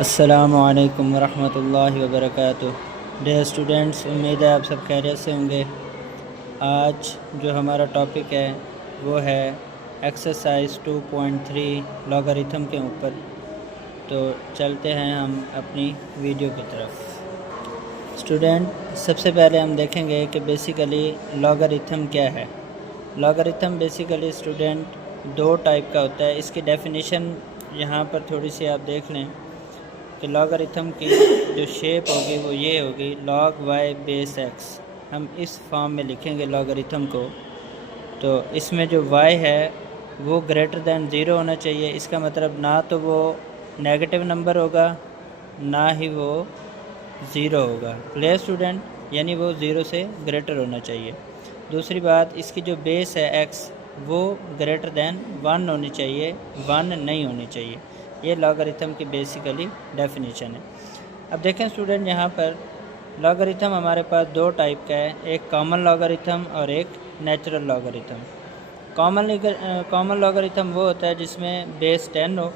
अस्सलामुअलैकुम वरहमतुल्लाहि वबरकातुह। Dear students, उम्मीद है आप सब खैरियत से होंगे। आज जो हमारा टॉपिक है वो है एक्सरसाइज 2.3 लॉगरिथम के ऊपर। तो चलते हैं हम अपनी वीडियो की तरफ। स्टूडेंट, सबसे पहले हम देखेंगे कि बेसिकली लॉगरिथम क्या है। लॉगरिथम बेसिकली स्टूडेंट दो टाइप का होता है। इसकी डेफिनेशन यहाँ पर थोड़ी सी आप देख लें कि लॉगरिथम की जो शेप होगी वो ये होगी, log y बेस x। हम इस फॉर्म में लिखेंगे लॉगरिथम को। तो इसमें जो y है वो ग्रेटर दैन ज़ीरो होना चाहिए। इसका मतलब ना तो वो नेगेटिव नंबर होगा ना ही वो ज़ीरो होगा। Clear student? यानी वो ज़ीरो से ग्रेटर होना चाहिए। दूसरी बात, इसकी जो बेस है x वो ग्रेटर दैन 1 होनी चाहिए, 1 नहीं होनी चाहिए। ये लॉगरिथम की बेसिकली डेफिनेशन है। अब देखें स्टूडेंट, यहाँ पर लॉगरिथम हमारे पास दो टाइप का है, एक कॉमन लॉगरिथम और एक नेचुरल लॉगरिथम। कॉमन लॉगरिथम वो होता है जिसमें बेस 10 हो,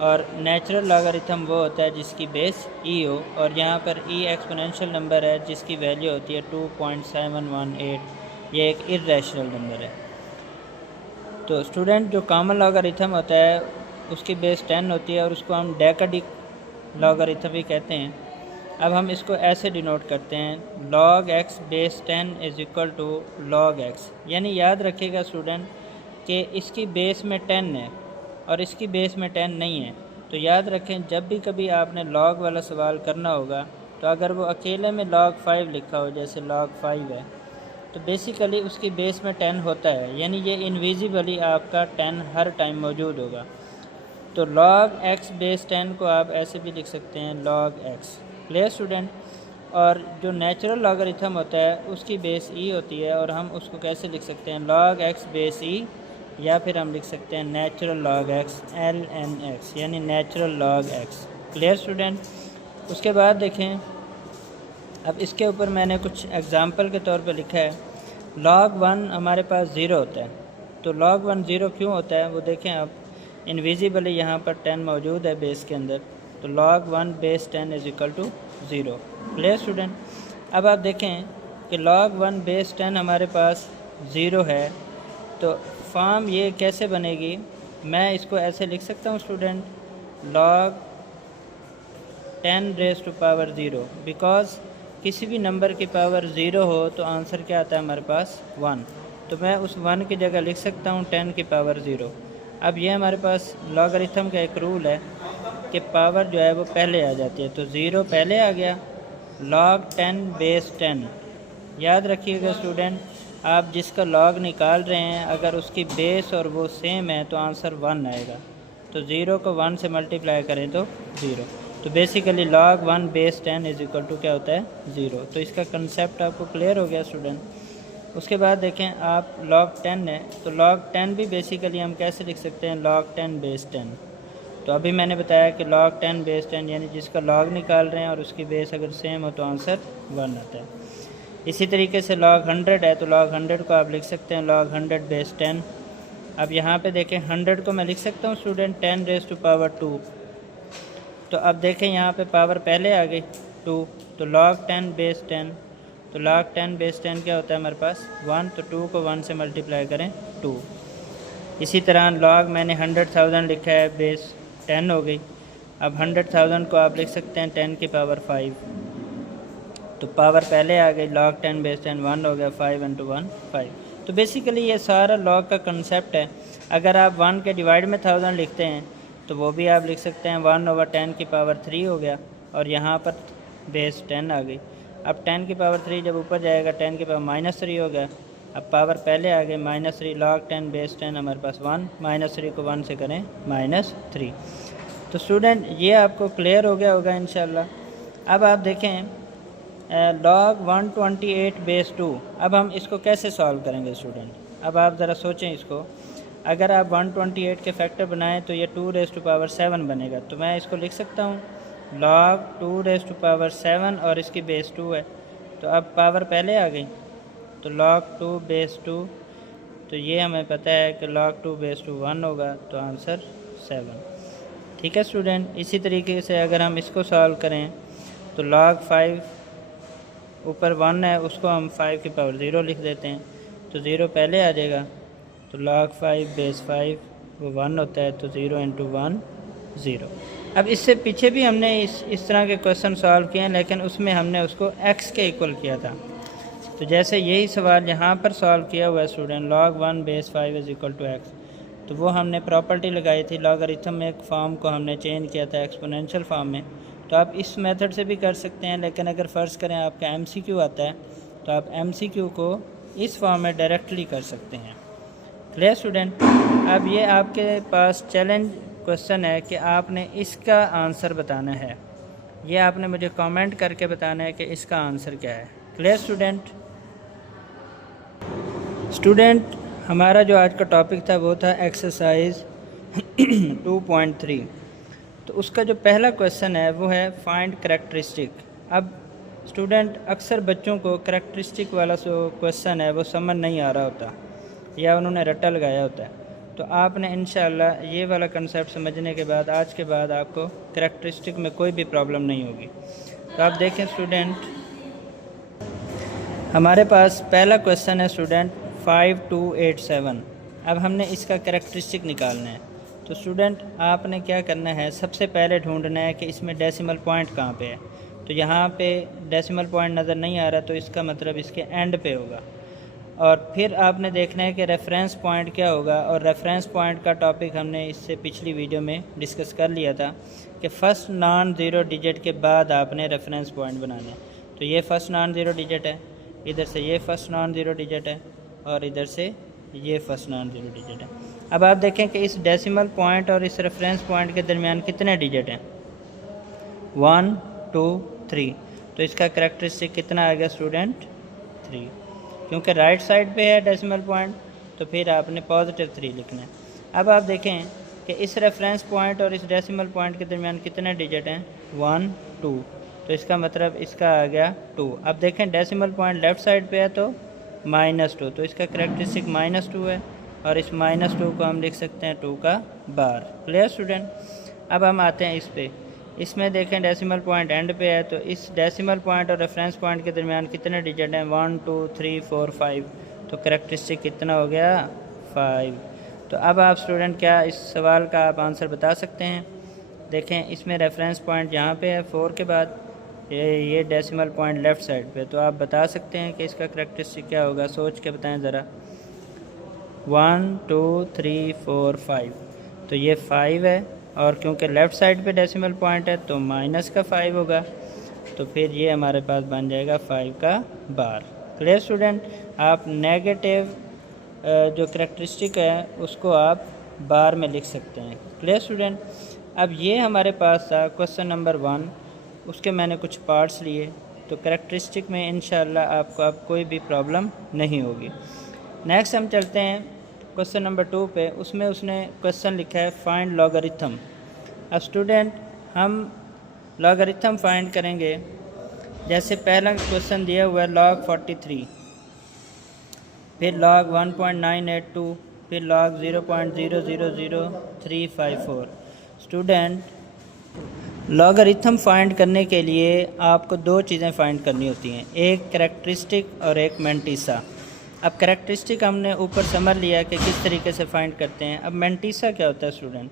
और नेचुरल लॉगरिथम वो होता है जिसकी बेस e हो, और यहाँ पर e एक्सपोनेंशियल नंबर है जिसकी वैल्यू होती है 2.718। ये एक इर्रेशनल नंबर है। तो स्टूडेंट, जो कॉमन लॉगरिथम होता है उसकी बेस 10 होती है और उसको हम डेकाडिक लॉगरिथम भी कहते हैं। अब हम इसको ऐसे डिनोट करते हैं, log x base 10 is equal to log x। यानी याद रखिएगा स्टूडेंट कि इसकी बेस में 10 है और इसकी बेस में 10 नहीं है। तो याद रखें, जब भी कभी आपने log वाला सवाल करना होगा तो अगर वो अकेले में log 5 लिखा हो, जैसे log 5 है, तो बेसिकली उसकी बेस में 10 होता है। यानी ये इनविजिबली आपका 10 हर टाइम मौजूद होगा। तो log x बेस 10 को आप ऐसे भी लिख सकते हैं, log x। Clear student? और जो नेचुरल लॉगरिथम होता है उसकी बेस e होती है और हम उसको कैसे लिख सकते हैं, log x बेस e, या फिर हम लिख सकते हैं natural log x, ln x, यानी natural log x। Clear student? उसके बाद देखें, अब इसके ऊपर मैंने कुछ एग्ज़ाम्पल के तौर पर लिखा है। log 1 हमारे पास ज़ीरो होता है। तो log 1 ज़ीरो क्यों होता है वो देखें आप, इनविजिबली यहाँ पर 10 मौजूद है बेस के अंदर। तो log 1 base 10 is equal to zero. Clear student? अब आप देखें कि log 1 बेस 10 हमारे पास ज़ीरो है, तो फॉर्म ये कैसे बनेगी, मैं इसको ऐसे लिख सकता हूँ student, log 10 raise to power zero. Because किसी भी नंबर की पावर ज़ीरो हो तो आंसर क्या आता है हमारे पास, 1। तो मैं उस 1 की जगह लिख सकता हूँ 10 की पावर ज़ीरो। अब ये हमारे पास लॉगरिथम का एक रूल है कि पावर जो है वो पहले आ जाती है। तो ज़ीरो पहले आ गया, log 10 बेस 10। याद रखिएगा स्टूडेंट, आप जिसका log निकाल रहे हैं अगर उसकी बेस और वो सेम है तो आंसर 1 आएगा। तो ज़ीरो को 1 से मल्टीप्लाई करें तो ज़ीरो। तो basically log 1 base 10 is equal to क्या होता है, ज़ीरो। तो इसका कंसेप्ट आपको क्लियर हो गया स्टूडेंट। उसके बाद देखें आप, log 10 है तो log 10 भी बेसिकली हम कैसे लिख सकते हैं, log 10 बेस 10। तो अभी मैंने बताया कि log 10 बेस 10 यानी जिसका log निकाल रहे हैं और उसकी बेस अगर सेम हो तो आंसर 1 आता है। इसी तरीके से log 100 है तो log 100 को आप लिख सकते हैं log 100 बेस 10। अब यहाँ पे देखें 100 को मैं लिख सकता हूँ स्टूडेंट 10 रेज़ टू पावर 2। तो अब देखें यहाँ पे पावर पहले आ गई 2, तो log 10 बेस 10। तो log 10 बेस 10 क्या होता है हमारे पास, 1। तो 2 को 1 से मल्टीप्लाई करें 2। इसी तरह log मैंने 100,000 लिखा है बेस 10 हो गई। अब 100,000 को आप लिख सकते हैं 10 की पावर 5। तो पावर पहले आ गई, log 10 बेस 10 1 हो गया, 5 इंटू 1 5। तो बेसिकली ये सारा log का कंसेप्ट है। अगर आप 1 के डिवाइड में 1000 लिखते हैं तो वो भी आप लिख सकते हैं 1/10 की पावर 3 हो गया, और यहाँ पर बेस 10 आ गई। अब 10 की पावर 3 जब ऊपर जाएगा 10 की पावर -3 हो गया। अब पावर पहले आ गई -3, log 10 बेस 10 हमारे पास 1, -3 को 1 से करें -3। तो स्टूडेंट ये आपको क्लियर हो गया होगा इंशाल्लाह। अब आप देखें log 128 बेस 2। अब हम इसको कैसे सॉल्व करेंगे स्टूडेंट? अब आप ज़रा सोचें इसको। अगर आप 128 के फैक्टर बनाएं तो ये 2 रेज़ टू पावर 7 बनेगा। तो मैं इसको लिख सकता हूँ log 2 रेज़ टू पावर 7 और इसकी बेस 2 है। तो अब पावर पहले आ गई, तो log 2 बेस 2। तो ये हमें पता है कि log 2 बेस 2 1 होगा, तो आंसर 7। ठीक है स्टूडेंट। इसी तरीके से अगर हम इसको सॉल्व करें तो log 5 ऊपर 1 है, उसको हम 5 की पावर 0 लिख देते हैं तो 0 पहले आ जाएगा। तो log 5 बेस 5 वो 1 होता है, तो 0 इंटू 1 0। अब इससे पीछे भी हमने इस तरह के क्वेश्चन सॉल्व किए हैं, लेकिन उसमें हमने उसको x के इक्वल किया था। तो जैसे यही सवाल यहाँ पर सॉल्व किया हुआ है student, log 1 base 5 is equal to x, तो वो हमने प्रॉपर्टी लगाई थी, लॉगरिथम में एक फॉर्म को हमने चेंज किया था एक्सपोनेंशियल फॉर्म में। तो आप इस मेथड से भी कर सकते हैं, लेकिन अगर फ़र्ज़ करें आपका MCQ आता है तो आप MCQ को इस फॉर्म में डायरेक्टली कर सकते हैं। Clear student. अब ये आपके पास चैलेंज क्वेश्चन है कि आपने इसका आंसर बताना है। ये आपने मुझे कमेंट करके बताना है कि इसका आंसर क्या है। क्लियर स्टूडेंट हमारा जो आज का टॉपिक था वो था एक्सरसाइज 2.3। तो उसका जो पहला क्वेश्चन है वो है फाइंड करैक्टरिस्टिक। अब स्टूडेंट अक्सर बच्चों को करैक्टरिस्टिक वाला जो क्वेश्चन है वो समझ नहीं आ रहा होता या उन्होंने रट्टा लगाया होता है। तो आपने इंशाल्लाह ये वाला कंसेप्ट समझने के बाद आज के बाद आपको करैक्टरिस्टिक में कोई भी प्रॉब्लम नहीं होगी। तो आप देखें स्टूडेंट, हमारे पास पहला क्वेश्चन है स्टूडेंट 5287। अब हमने इसका करैक्टरिस्टिक निकालना है। तो स्टूडेंट आपने क्या करना है, सबसे पहले ढूंढना है कि इसमें डेसिमल पॉइंट कहाँ पे है। तो यहाँ पे डेसिमल पॉइंट नज़र नहीं आ रहा, तो इसका मतलब इसके एंड पे होगा। और फिर आपने देखना है कि रेफरेंस पॉइंट क्या होगा, और रेफरेंस पॉइंट का टॉपिक हमने इससे पिछली वीडियो में डिस्कस कर लिया था कि फ़र्स्ट नॉन ज़ीरो डिजिट के बाद आपने रेफरेंस पॉइंट बनाना है। तो ये फ़र्स्ट नॉन ज़ीरो डिजिट है, इधर से ये फ़र्स्ट नॉन ज़ीरो डिजिट है, और इधर से ये फ़र्स्ट नॉन ज़ीरो डिजिट है। अब आप देखें कि इस डेसिमल पॉइंट और इस रेफरेंस पॉइंट के दरमियान कितने डिजिट हैं, 1 2 3। तो इसका करैक्टरिस्टिक कितना आ गया स्टूडेंट, 3। क्योंकि राइट साइड पे है डेसिमल पॉइंट, तो फिर आपने पॉजिटिव 3 लिखना है। अब आप देखें कि इस रेफरेंस पॉइंट और इस डेसिमल पॉइंट के दरमियान कितने डिजिट हैं, 1 2। तो इसका मतलब इसका आ गया 2। अब देखें डेसिमल पॉइंट लेफ़्ट साइड पे है तो -2, तो इसका करैक्टरिस्टिक -2 है, और इस -2 को हम लिख सकते हैं 2 का बार। Clear student. अब हम आते हैं इस पे, इसमें देखें डेसिमल पॉइंट एंड पे है, तो इस डेसिमल पॉइंट और रेफरेंस पॉइंट के दरमियान कितने डिजिट हैं, 1 2 3 4 5। तो करैक्टरिस्टिक कितना हो गया, 5। तो अब आप स्टूडेंट क्या इस सवाल का आप आंसर बता सकते हैं। देखें इसमें रेफरेंस पॉइंट यहाँ पे है 4 के बाद, ये डेसिमल पॉइंट लेफ़्ट साइड पे, तो आप बता सकते हैं कि इसका करैक्टरिस्टिक क्या होगा। सोच के बताएं ज़रा। 1 2 3 4 5, तो ये 5 है, और क्योंकि लेफ़्ट साइड पे डेसिमल पॉइंट है तो माइनस का 5 होगा, तो फिर ये हमारे पास बन जाएगा 5 का बार। Clear student. आप नेगेटिव जो करैक्टरिस्टिक है उसको आप बार में लिख सकते हैं। Clear student. अब ये हमारे पास था क्वेश्चन नंबर 1, उसके मैंने कुछ पार्ट्स लिए, तो करैक्टरिस्टिक में इंशाल्लाह आपको अब कोई भी प्रॉब्लम नहीं होगी। नेक्स्ट हम चलते हैं क्वेश्चन नंबर 2 पे। उसमें उसने क्वेश्चन लिखा है फाइंड लॉगरिथम। अब स्टूडेंट हम लॉगरिथम फाइंड करेंगे। जैसे पहला क्वेश्चन दिया हुआ है log 43, फिर log 1.982, फिर log 0.000354। स्टूडेंट लॉगरिथम फाइंड करने के लिए आपको 2 चीज़ें फाइंड करनी होती हैं, एक करैक्टरिस्टिक और एक मैंटिसा। अब करैक्टरिस्टिक हमने ऊपर समझ लिया कि किस तरीके से फाइंड करते हैं। अब मैंटिसा क्या होता है स्टूडेंट,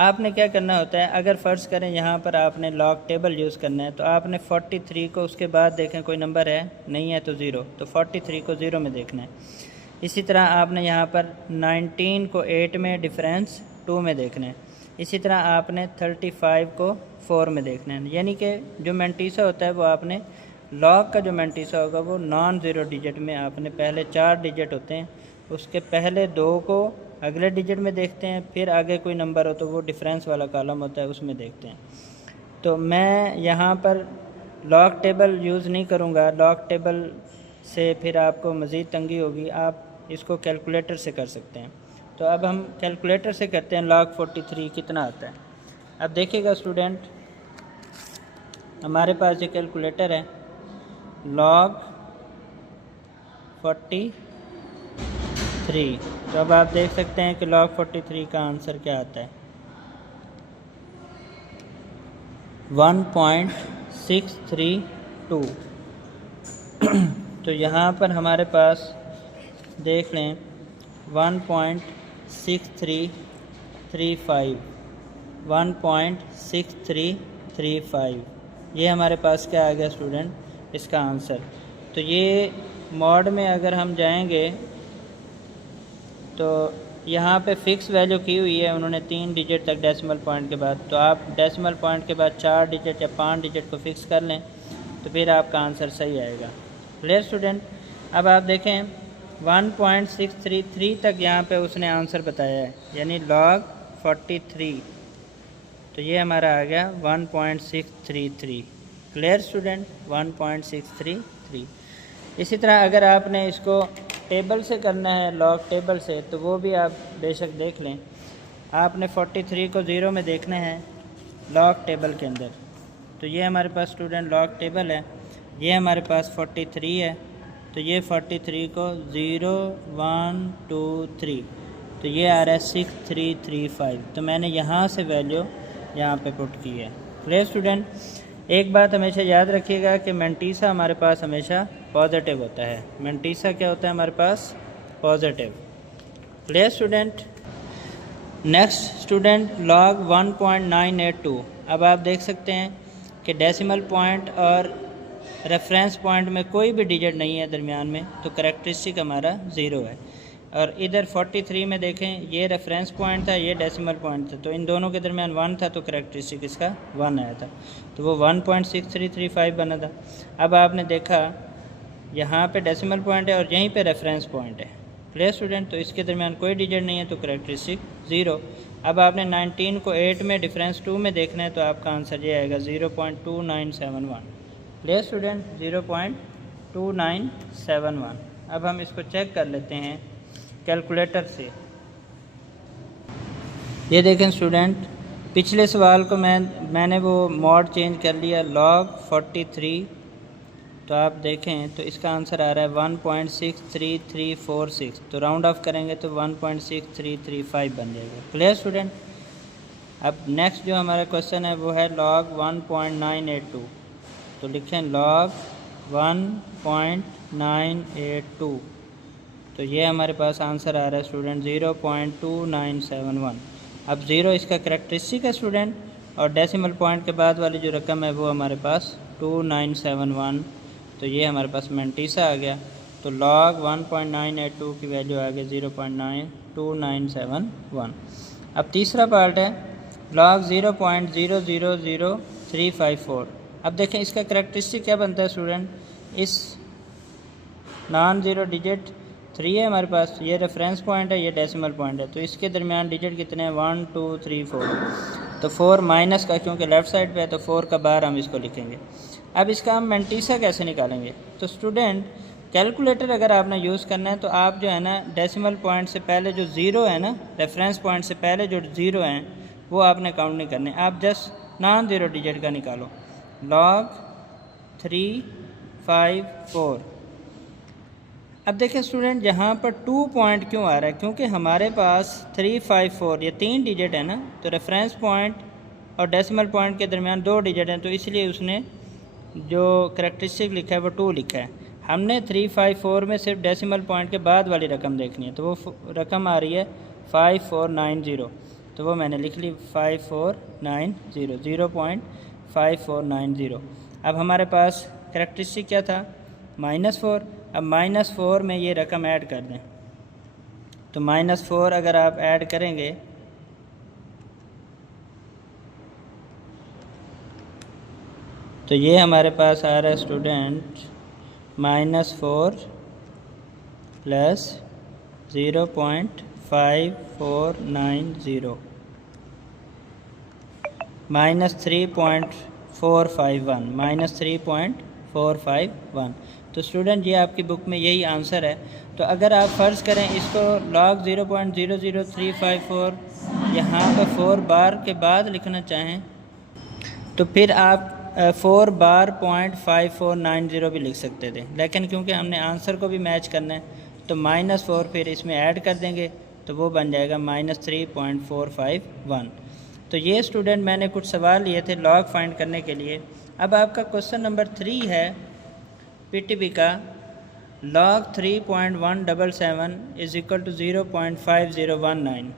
आपने क्या करना होता है, अगर फ़र्ज़ करें यहाँ पर आपने लॉग टेबल यूज़ करना है, तो आपने 43 को उसके बाद देखें कोई नंबर है, नहीं है तो 0, तो 43 को 0 में देखना है। इसी तरह आपने यहाँ पर 19 को 8 में, डिफरेंस 2 में देखना है। इसी तरह आपने 35 को 4 में देखना है। यानी कि जो मैंटिसा होता है वो आपने लॉग का जो मैंटिसा होगा वो नॉन ज़ीरो डिजिट में आपने पहले 4 डिजिट होते हैं, उसके पहले 2 को अगले डिजिट में देखते हैं, फिर आगे कोई नंबर हो तो वो डिफरेंस वाला कॉलम होता है उसमें देखते हैं। तो मैं यहाँ पर लॉग टेबल यूज़ नहीं करूँगा, लॉग टेबल से फिर आपको मज़ीद तंगी होगी, आप इसको कैलकुलेटर से कर सकते हैं। तो अब हम कैलकुलेटर से करते हैं log 43 कितना आता है। अब देखिएगा स्टूडेंट, हमारे पास ये कैलकुलेटर है log 43। तो अब आप देख सकते हैं कि log 43 का आंसर क्या आता है। 1.632। तो यहाँ पर हमारे पास देख लें 1.6335, 1.6335 ये हमारे पास क्या आ गया स्टूडेंट, इसका आंसर। तो ये मॉड में अगर हम जाएंगे तो यहाँ पे फ़िक्स वैल्यू की हुई है उन्होंने 3 डिजिट तक डेसिमल पॉइंट के बाद। तो आप डेसिमल पॉइंट के बाद 4 डिजिट या 5 डिजिट को फ़िक्स कर लें तो फिर आपका आंसर सही आएगा। Clear student. अब आप देखें 1.633 तक यहाँ पे उसने आंसर बताया है, यानी log 43। तो ये हमारा आ गया 1.633। Clear student, 1.633। इसी तरह अगर आपने इसको टेबल से करना है, लॉग टेबल से, तो वो भी आप बेशक देख लें। आपने 43 को 0 में देखना है लॉग टेबल के अंदर। तो ये हमारे पास स्टूडेंट लॉग टेबल है, ये हमारे पास 43 है। तो ये 43 को 0 1 2 3, तो ये आ रहा है 6335। तो मैंने यहाँ से वैल्यू यहाँ पे पुट की है। Clear student. एक बात हमेशा याद रखिएगा कि मैंटीसा हमारे पास हमेशा पॉजिटिव होता है। मैंटीसा क्या होता है हमारे पास, positive. Clear student. Next student log 1.982। अब आप देख सकते हैं कि डेसिमल पॉइंट और रेफरेंस पॉइंट में कोई भी डिजिट नहीं है दरमियान में, तो करैक्टरिस्टिक हमारा 0 है। और इधर 43 में देखें, ये रेफरेंस पॉइंट था, ये डेसिमल पॉइंट था, तो इन दोनों के दरमियान 1 था, तो करैक्टरिस्टिक इसका 1 आया था, तो वो 1.6335 बना था। अब आपने देखा यहाँ पे डेसिमल पॉइंट है और यहीं पे रेफरेंस पॉइंट है। Clear student. तो इसके दरमियान कोई डिजिट नहीं है, तो करैक्टरिस्टिक 0। अब आपने 19 को 8 में डिफरेंस 2 में देखना है, तो आपका आंसर ये आएगा 0.2971। Clear student, 0.2971। अब हम इसको चेक कर लेते हैं कैलकुलेटर से। ये देखें स्टूडेंट, पिछले सवाल को मैंने वो मॉड चेंज कर लिया log 43। तो आप देखें तो इसका आंसर आ रहा है 1.63346। तो राउंड ऑफ करेंगे तो 1.6335 बन जाएगा। Clear student. अब नेक्स्ट जो हमारा क्वेश्चन है वो है log 1.982। तो लिखें log 1.982। तो ये हमारे पास आंसर आ रहा है स्टूडेंट 0.2971। अब 0 इसका करैक्टरिस्टिक है स्टूडेंट, और डेसिमल पॉइंट के बाद वाली जो रकम है वो हमारे पास 2971। तो ये हमारे पास मैंटीसा आ गया। तो log 1.982 की वैल्यू आ गई 0.2971। अब तीसरा पार्ट है log 0.000354। अब देखें इसका करैक्टरिस्टिक क्या बनता है स्टूडेंट। इस नॉन ज़ीरो डिजिट 3 है हमारे पास, ये रेफरेंस पॉइंट है, ये डेसिमल पॉइंट है, तो इसके दरमियान डिजिट कितने हैं 1 2 3 4। तो 4 माइनस का, क्योंकि लेफ़्ट साइड पे है, तो 4 का बार हम इसको लिखेंगे। अब इसका हम मैंटीसा कैसे निकालेंगे। तो स्टूडेंट कैलकुलेटर अगर आपने यूज़ करना है तो आप जो है ना डेसिमल पॉइंट से पहले जो 0 है ना, रेफरेंस पॉइंट से पहले जो 0 हैं वो आपने काउंट नहीं करने, आप जस्ट नॉन ज़ीरो डिजिट का निकालो। log 354। अब देखें स्टूडेंट यहाँ पर 2 पॉइंट क्यों आ रहा है, क्योंकि हमारे पास 354 ये 3 डिजिट है ना, तो रेफरेंस पॉइंट और डेसिमल पॉइंट के दरमियान 2 डिजिट हैं, तो इसलिए उसने जो करैक्टरिस्टिक लिखा है वो 2 लिखा है। हमने 354 में सिर्फ डेसिमल पॉइंट के बाद वाली रकम देखनी है, तो वो रकम आ रही है 5490, तो वो मैंने लिख ली 5490, 0.5490। अब हमारे पास करैक्टरिस्टिक क्या था -4। अब -4 में ये रकम ऐड कर दें, तो -4 अगर आप ऐड करेंगे तो ये हमारे पास आ रहा है स्टूडेंट -4 प्लस 0.5490 -3.451 -3.451। तो स्टूडेंट ये आपकी बुक में यही आंसर है। तो अगर आप फ़र्ज़ करें इसको log 0.00354 यहाँ पर 4 बार के बाद लिखना चाहें तो फिर आप 4 बार .5490 भी लिख सकते थे, लेकिन क्योंकि हमने आंसर को भी मैच करना है तो -4 फिर इसमें ऐड कर देंगे, तो वो बन जाएगा -3.451। तो ये स्टूडेंट मैंने कुछ सवाल लिए थे लॉग फाइंड करने के लिए। अब आपका क्वेश्चन नंबर 3 है पीटीबी का, log 3.177 इज़ इक्वल टू 0.5019।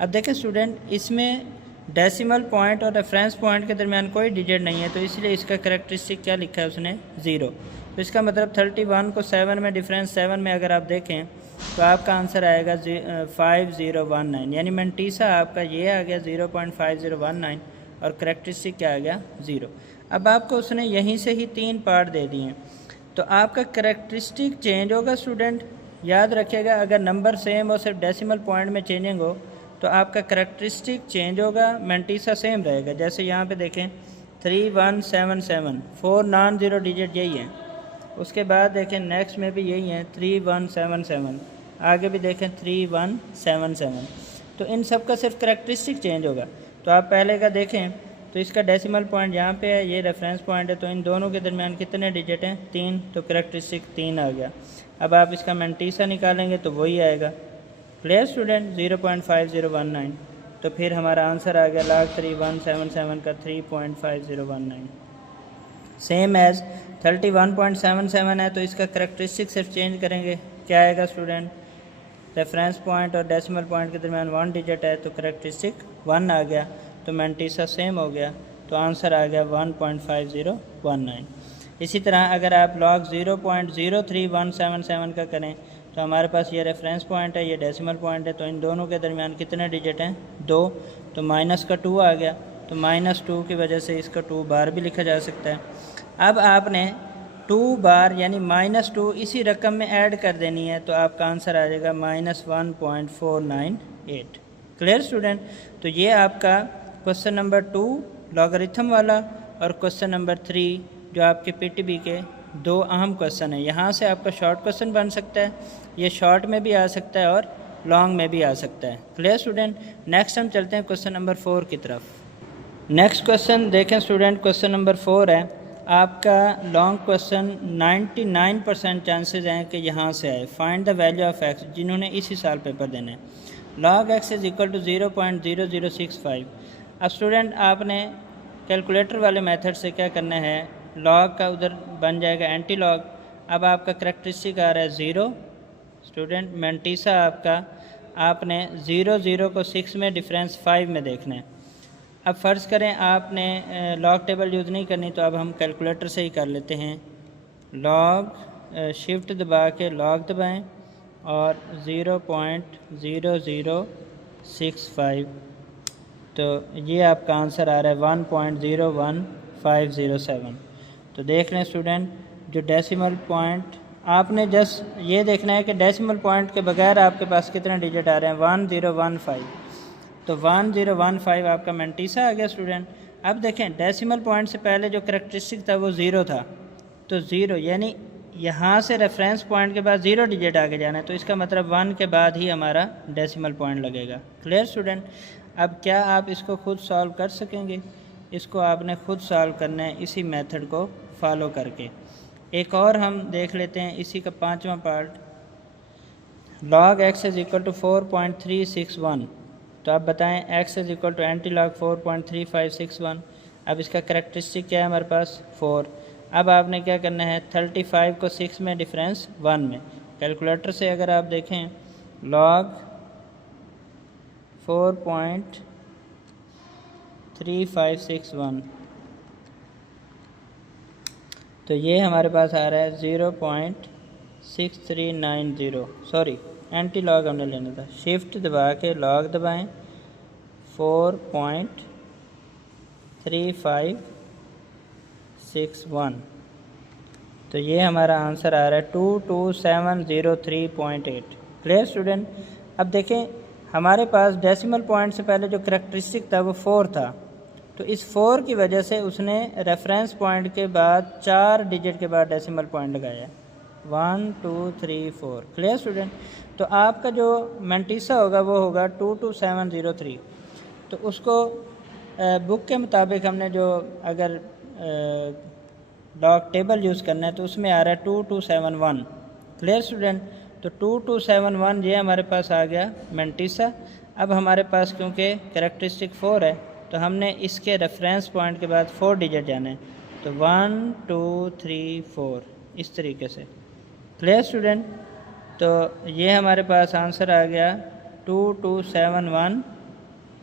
अब देखें स्टूडेंट, इसमें डेसिमल पॉइंट और रेफरेंस पॉइंट के दरमियान कोई डिजिट नहीं है, तो इसलिए इसका करैक्टरिस्टिक क्या लिखा है उसने, 0। तो इसका मतलब 31 को 7 में, डिफरेंस 7 में अगर आप देखें तो आपका आंसर आएगा 5019, यानी मैंटीसा आपका ये आ गया 0.5019 और करैक्टरिस्टिक क्या आ गया, 0। अब आपको उसने यहीं से ही 3 पार्ट दे दिए, तो आपका करैक्टरिस्टिक चेंज होगा स्टूडेंट। याद रखिएगा, अगर नंबर सेम हो, सिर्फ डेसिमल पॉइंट में चेंजिंग हो, तो आपका करैक्टरिस्टिक चेंज होगा, मैंटीसा सेम रहेगा। जैसे यहाँ पे देखें 3177, 4 नॉन ज़ीरो डिजिट यही है। उसके बाद देखें नेक्स्ट में भी यही है 3177, आगे भी देखें 3177। तो इन सब का सिर्फ करैक्टरिस्टिक चेंज होगा। तो आप पहले का देखें तो इसका डेसिमल पॉइंट यहाँ पे है, ये रेफरेंस पॉइंट है, तो इन दोनों के दरमियान कितने डिजिट हैं, 3, तो करैक्टरिस्टिक 3 आ गया। अब आप इसका मैंटीसा निकालेंगे तो वही आएगा। Clear student, 0.5019। तो फिर हमारा आंसर आ गया log 3177 का 3.5019, सेम एज 31.77 है, तो इसका करैक्टरिस्टिक सिर्फ चेंज करेंगे, क्या आएगा स्टूडेंट, रेफरेंस पॉइंट और डेसिमल पॉइंट के दरमियान 1 डिजिट है, तो करैक्टरिस्टिक 1 आ गया, तो मैंटीसा सेम हो गया, तो आंसर आ गया 1.5019। इसी तरह अगर आप लॉग 0.03177 का करें तो हमारे पास ये रेफरेंस पॉइंट है, ये डेसिमल पॉइंट है, तो इन दोनों के दरमियान कितने डिजिट हैं, 2, तो माइनस का 2 आ गया, तो -2 की वजह से इसका 2 बार भी लिखा जा सकता है। अब आपने 2 बार यानी -2 इसी रकम में ऐड कर देनी है, तो आपका आंसर आ जाएगा -1.498। क्लियर स्टूडेंट, तो ये आपका क्वेश्चन नंबर 2 लॉगरिथम वाला और क्वेश्चन नंबर 3 जो आपके पीटीबी के 2 अहम क्वेश्चन है। यहाँ से आपका शॉर्ट क्वेश्चन बन सकता है, ये शॉर्ट में भी आ सकता है और लॉन्ग में भी आ सकता है। क्लियर स्टूडेंट, नेक्स्ट हम चलते हैं क्वेश्चन नंबर 4 की तरफ। नेक्स्ट क्वेश्चन देखें स्टूडेंट, क्वेश्चन नंबर 4 है आपका लॉन्ग क्वेश्चन। 99% चांसेस हैं कि यहाँ से आए। Find the value of x, जिन्होंने इसी साल पेपर देने हैं। Log x is equal to 0.0065। अब स्टूडेंट आपने कैलकुलेटर वाले मेथड से क्या करना है, लॉग का उधर बन जाएगा एंटी लॉग। अब आपका करैक्टरिस्टिक आ रहा है 0 स्टूडेंट, मैंटीसा आपका आपने 0 को 6 में, डिफरेंस 5 में देखना है। अब फ़र्ज़ करें आपने लॉग टेबल यूज़ नहीं करनी, तो अब हम कैलकुलेटर से ही कर लेते हैं। लॉग शिफ्ट दबा के लॉग दबाएं और 0.0065, तो ये आपका आंसर आ रहा है 1.01507। तो देख लें स्टूडेंट, जो डेसिमल पॉइंट आपने जस्ट ये देखना है कि डेसिमल पॉइंट के बगैर आपके पास कितने डिजिट आ रहे हैं, 1015। तो 1015 आपका मैंटीसा आ गया स्टूडेंट। अब देखें डेसिमल पॉइंट से पहले जो करैक्टरिस्टिक था वो 0 था, तो 0 यानी यहाँ से रेफरेंस पॉइंट के बाद 0 डिजिट आगे जाना है, तो इसका मतलब 1 के बाद ही हमारा डेसिमल पॉइंट लगेगा। क्लियर स्टूडेंट, अब क्या आप इसको खुद सॉल्व कर सकेंगे? इसको आपने खुद सॉल्व करना है इसी मेथड को फॉलो करके। एक और हम देख लेते हैं इसी का 5वां part. Log x is equal to 4.361, तो आप बताएं x is equal to anti log 4.3561। अब इसका करैक्टरिस्टिक क्या है हमारे पास, 4। अब आपने क्या करना है, 35 को 6 में, डिफरेंस 1 में। कैलकुलेटर से अगर आप देखें लॉग 4.3561, तो ये हमारे पास आ रहा है 0.6390। सॉरी, एंटी लॉग हमने लेना था। शिफ्ट दबा के लॉग दबाएं, 4.3561, तो ये हमारा आंसर आ रहा है 22703.8। क्लियर स्टूडेंट, अब देखें हमारे पास डेसिमल पॉइंट से पहले जो करैक्टरिस्टिक था वो 4 था, तो इस 4 की वजह से उसने रेफरेंस पॉइंट के बाद 4 डिजिट के बाद डेसिमल पॉइंट लगाया, 1 2 3 4। क्लियर स्टूडेंट, तो आपका जो मैंटीसा होगा वो होगा 22703। तो उसको बुक के मुताबिक हमने जो अगर लॉग टेबल यूज़ करना है तो उसमें आ रहा है 2271। क्लियर स्टूडेंट, तो 2271 ये हमारे पास आ गया मैंटीसा। अब हमारे पास क्योंकि करैक्टरिस्टिक 4 है तो हमने इसके रेफरेंस पॉइंट के बाद 4 डिजिट जाना है, तो 1 2 3 4 इस तरीके से। Clear student? तो ये हमारे पास आंसर आ गया 2271।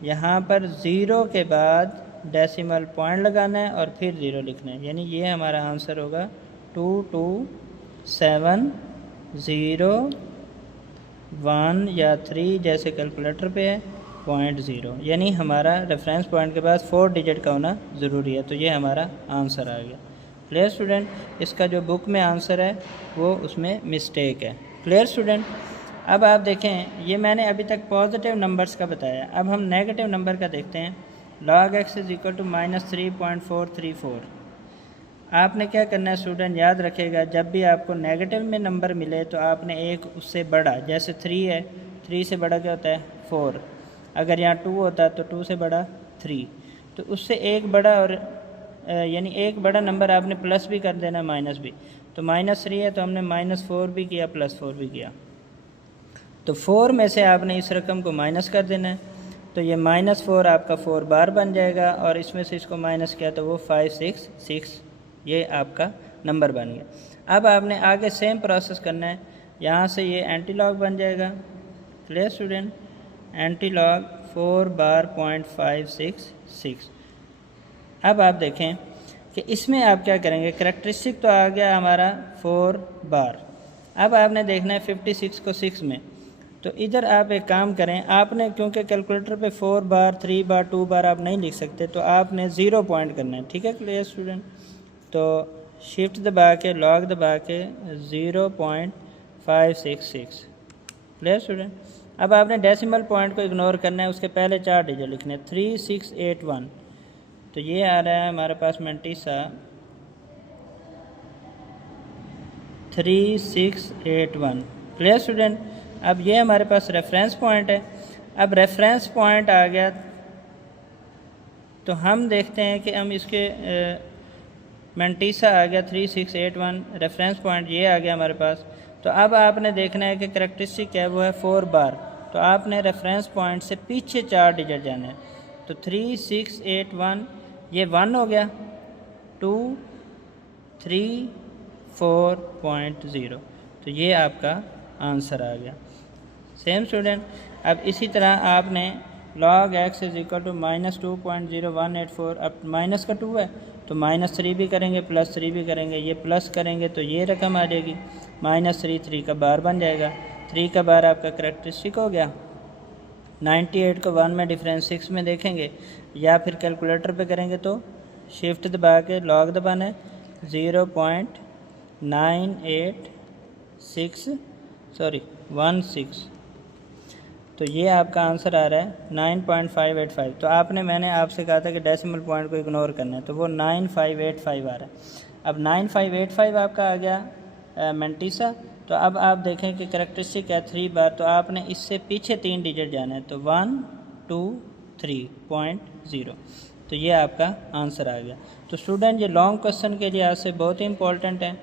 यहाँ पर ज़ीरो के बाद डेसिमल पॉइंट लगाना है और फिर ज़ीरो लिखना है, यानी ये हमारा आंसर होगा 2270 या 3 जैसे कैलकुलेटर पे है .0, यानी हमारा रेफरेंस पॉइंट के बाद 4 डिजिट का होना ज़रूरी है। तो ये हमारा आंसर आ गया। Clear student? इसका जो बुक में आंसर है वो उसमें मिस्टेक है। Clear student? अब आप देखें, ये मैंने अभी तक पॉजिटिव नंबर्स का बताया, अब हम नेगेटिव नंबर का देखते हैं। log x = -3.434। आपने क्या करना है स्टूडेंट, याद रखेगा, जब भी आपको नेगेटिव में नंबर मिले तो आपने एक उससे बड़ा, जैसे 3 है, 3 से बड़ा क्या होता है 4, अगर यहाँ 2 होता तो 2 से बड़ा 3, तो उससे एक बड़ा, और यानी एक बड़ा नंबर आपने प्लस भी कर देना, माइनस भी। तो -3 है तो हमने -4 भी किया, +4 भी किया, तो 4 में से आपने इस रकम को माइनस कर देना है, तो ये -4 आपका 4 बार बन जाएगा, और इसमें से इसको माइनस किया तो वो 566, ये आपका नंबर बन गया। अब आपने आगे सेम प्रोसेस करना है, यहाँ से ये एंटी लॉग बन जाएगा। Clear student? एंटी लॉग 4 बार .566। अब आप देखें कि इसमें आप क्या करेंगे, करैक्टरिस्टिक तो आ गया हमारा 4 बार। अब आपने देखना है 56 को 6 में, तो इधर आप एक काम करें, आपने क्योंकि कैलकुलेटर पे 4 बार 3 बार 2 बार आप नहीं लिख सकते, तो आपने 0 पॉइंट करना है। ठीक है क्लियर स्टूडेंट? तो शिफ्ट दबा के, लॉग दबा के 0.566। Clear student? अब आपने डेसिमल पॉइंट को इग्नोर करना है, उसके पहले 4 डिजिट लिखने, 3681। तो ये आ रहा है हमारे पास मेंटीसा 3681। Clear student? अब ये हमारे पास रेफरेंस पॉइंट है। अब रेफरेंस पॉइंट आ गया तो हम देखते हैं कि हम इसके मेंटीसा आ गया 3681, रेफरेंस पॉइंट ये आ गया हमारे पास। तो अब आपने देखना है कि करैक्टरिस्टिक क्या है, वो है 4 बार, तो आपने रेफरेंस पॉइंट से पीछे 4 डिजिट जाना है, तो 3681 ये 1 हो गया, 2 3 4.0, तो ये आपका आंसर आ गया। सेम स्टूडेंट, अब इसी तरह आपने log x = -2.0184, अब माइनस का 2 है तो -3 भी करेंगे, +3 भी करेंगे, ये प्लस करेंगे तो ये रकम आ जाएगी -3, 3 का बार बन जाएगा, 3 का बार आपका करैक्टरिस्टिक हो गया। 98 को 1 में डिफरेंस 6 में देखेंगे, या फिर कैलकुलेटर पे करेंगे तो शिफ्ट दबा के लॉग दबाना है, 0.16, तो ये आपका आंसर आ रहा है 9.585। तो आपने, मैंने आपसे कहा था कि डेसिमल पॉइंट को इग्नोर करना है, तो वो 9585 आ रहा है। अब 9585 आपका आ गया मेंटीसा। तो अब आप देखें कि करैक्टरिस्टिक है 3 बार, तो आपने इससे पीछे 3 डिजिट जाना है, तो 1 2 3.0, तो ये आपका आंसर आ गया। तो स्टूडेंट, ये लॉन्ग क्वेश्चन के लिहाज से बहुत ही इंपॉर्टेंट है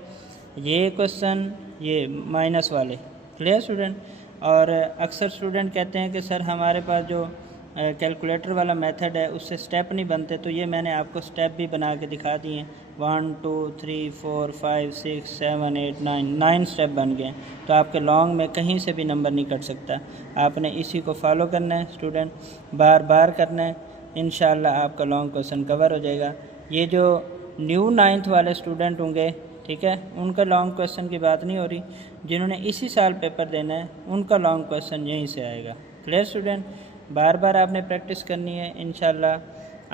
ये क्वेश्चन, ये माइनस वाले। Clear student? और अक्सर स्टूडेंट कहते हैं कि सर हमारे पास जो कैलकुलेटर वाला मेथड है उससे स्टेप नहीं बनते, तो ये मैंने आपको स्टेप भी बना के दिखा दिए हैं। 1 2 3 4 5 6 7 8 9 स्टेप बन गए, तो आपके लॉन्ग में कहीं से भी नंबर नहीं कट सकता। आपने इसी को फॉलो करना है स्टूडेंट, बार बार करना है, इंशाल्लाह आपका लॉन्ग क्वेश्चन कवर हो जाएगा। ये जो न्यू 9th वाले स्टूडेंट होंगे, ठीक है, उनका लॉन्ग क्वेश्चन की बात नहीं हो रही, जिन्होंने इसी साल पेपर देना है उनका लॉन्ग क्वेश्चन यहीं से आएगा। Clear student? बार बार आपने प्रैक्टिस करनी है, इंशाल्लाह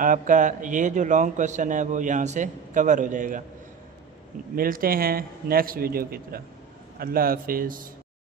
आपका ये जो लॉन्ग क्वेश्चन है वो यहाँ से कवर हो जाएगा। मिलते हैं नेक्स्ट वीडियो की तरफ। अल्लाह हाफिज़।